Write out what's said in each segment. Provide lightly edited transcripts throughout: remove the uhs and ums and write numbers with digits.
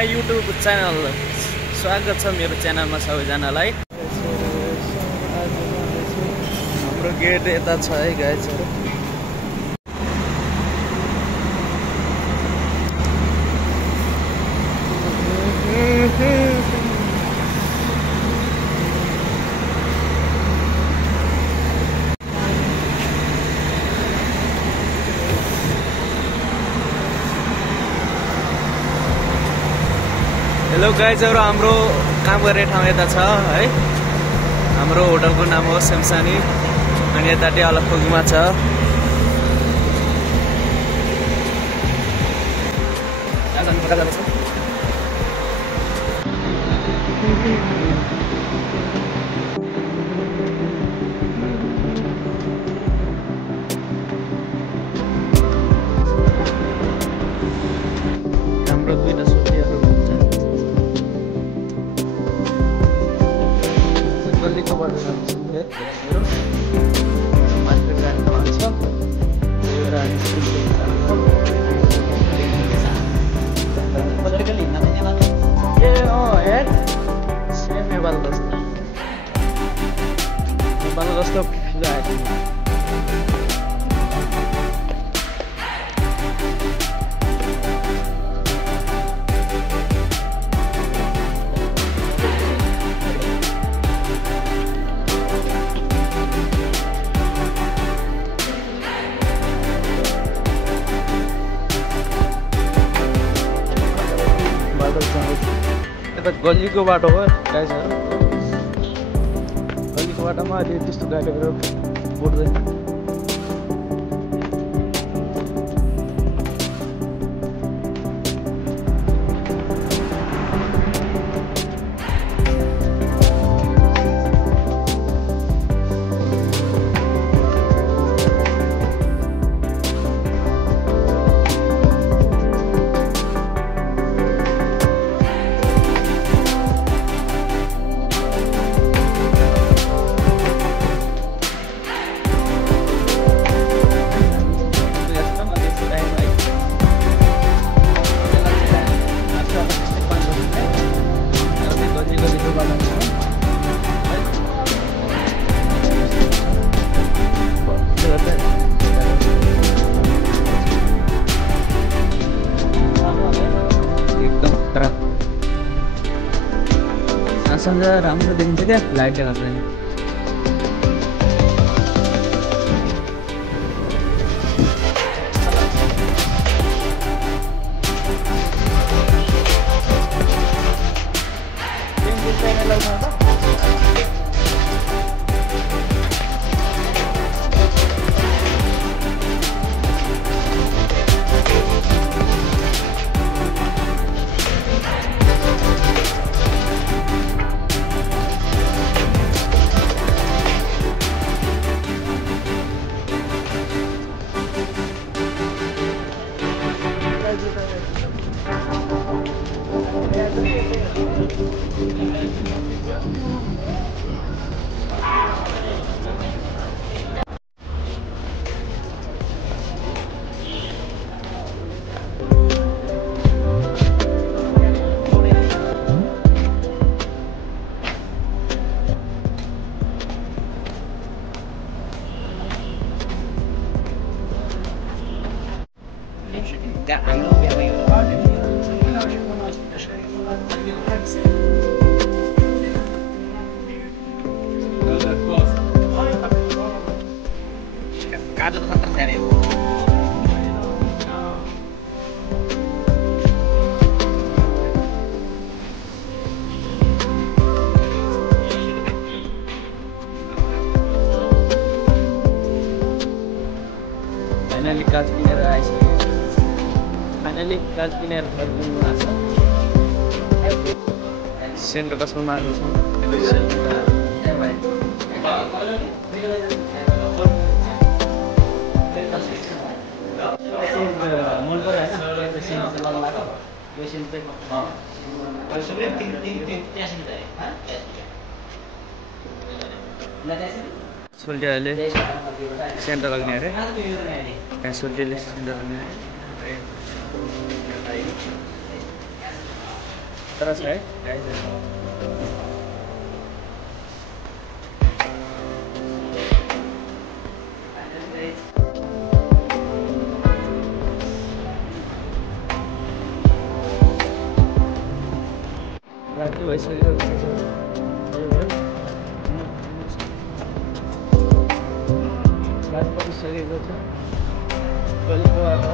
My YouTube channel. स्वागत छ मेरो च्यानलमा सबैजनालाई। हाम्रो गेट यता छ है गाइजहरु। हेलो गाइजहरु, हाम्रो काम गर्ने ठाउँ यता छ है। हाम्रो होटलको नाम हो सेमसानी अनि यताटी अलगपुगमा छ। हाम्रो दुईटा सोफीहरु गल्लीको बाटो जान्छ है। हेरौँ मास्टर गाडी त भन्छ यो रानी स्कुलको ए हेर सेम नेपाल जस्तो आएको। यता गल्लीको बाटो हो गाइजहरु। गल्लीको बाटोमा अहिले त्यस्तो गाडीहरु कुद्दैन। संजा राम्रो देखिन्छ क्या लाइटले गर्दा। फाइनली काज किनेर आइसक्यो। फाइनली काज किनेर फर्किनु आछ। सेन्टर कसमा आएको छ? मन पर्यो हैन? सेन्टर लगाउन लाग्यो। यो सेन्टर सोल्टियाले सेन्टर लाग्ने अरे। त्यहाँ सोल्टियाले सेन्टर लाग्ने। खतरा छ है राति भइसक्यो रात परिसकेको छ गलीको बाटो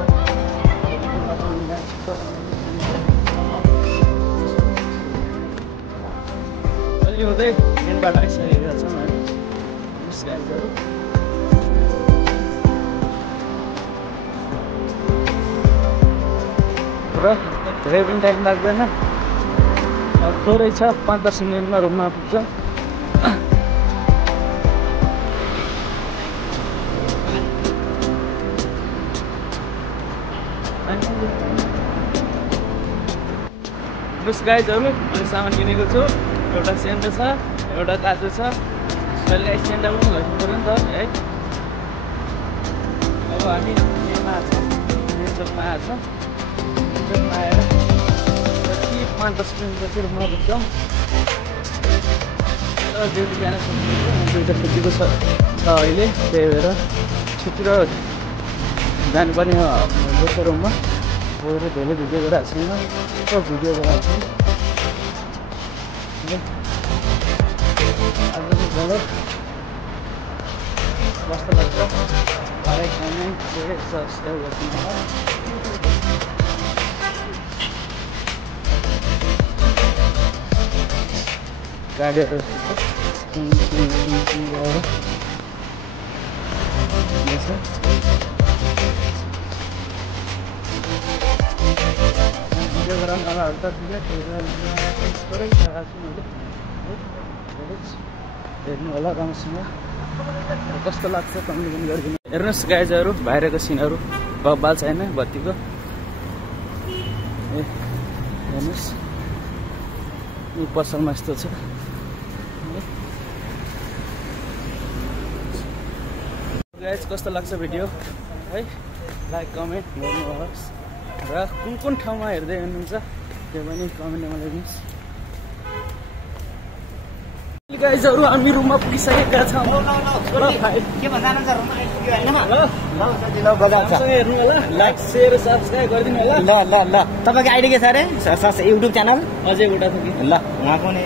अलि हुँदै मेन बाटो आइसकेका छौँ हामी गाइजहरू र धेरै पनि टाइम लाग्दैन अब थोरै छ 5-10 मिनटमा रुममा पुग्छ बस गाइजहरू मैले सामान किनेको छु एउटा सेन्टो छ एउटा काजु छ मैले सेन्टो पनि लैजाउनु पऱ्यो नि त है अब हामी यहाँमा छौँ चोकमा आएछौँ चोकमा आएर 5-10 मिनटपछि रुममा पुग्छौँ ड्युटी जान सक्नुहुन्छ दुईवटा छुट्टीको छ अहिले त्यही भएर छुट्टी र जानुपर्ने दोस्रो रुममा गएर धेरै भिडियो गरिरहेको छैन भिडियो गरिरहेको छु आजको गएर कस्तो लाग्छ लाइक कमेन्ट सेयर सब्सक्राइब गरिदिनु होला गाडीहरू हेर्नु होला राम्रोसँग कस्तो लाग्छ कमेन्ट पनि गरिदिनु हेर्नुहोस् गाइजहरू बाहिरको सिनहरू बब्बाल छैन बत्तीको ए हेर्नुहोस् यो पसलमा यस्तो छ गाइज कस्तो लाग्छ भिडियो है लाइक कमेन्ट गर्नुहोस् र कुन ठाउँमा हेर्दै हुनुहुन्छ त्यो पनि कमेन्टमा लेख्नुहोस् गाइजहरू हामी रुममा पुगिसकेका छौँ हेर्नु होला लाइक सेयर सब्सक्राइब गरिदिनु होला ल तपाईँको आइडी के छ अरे युट्युब च्यानल अझै एउटा छ कि ल उहाँको नि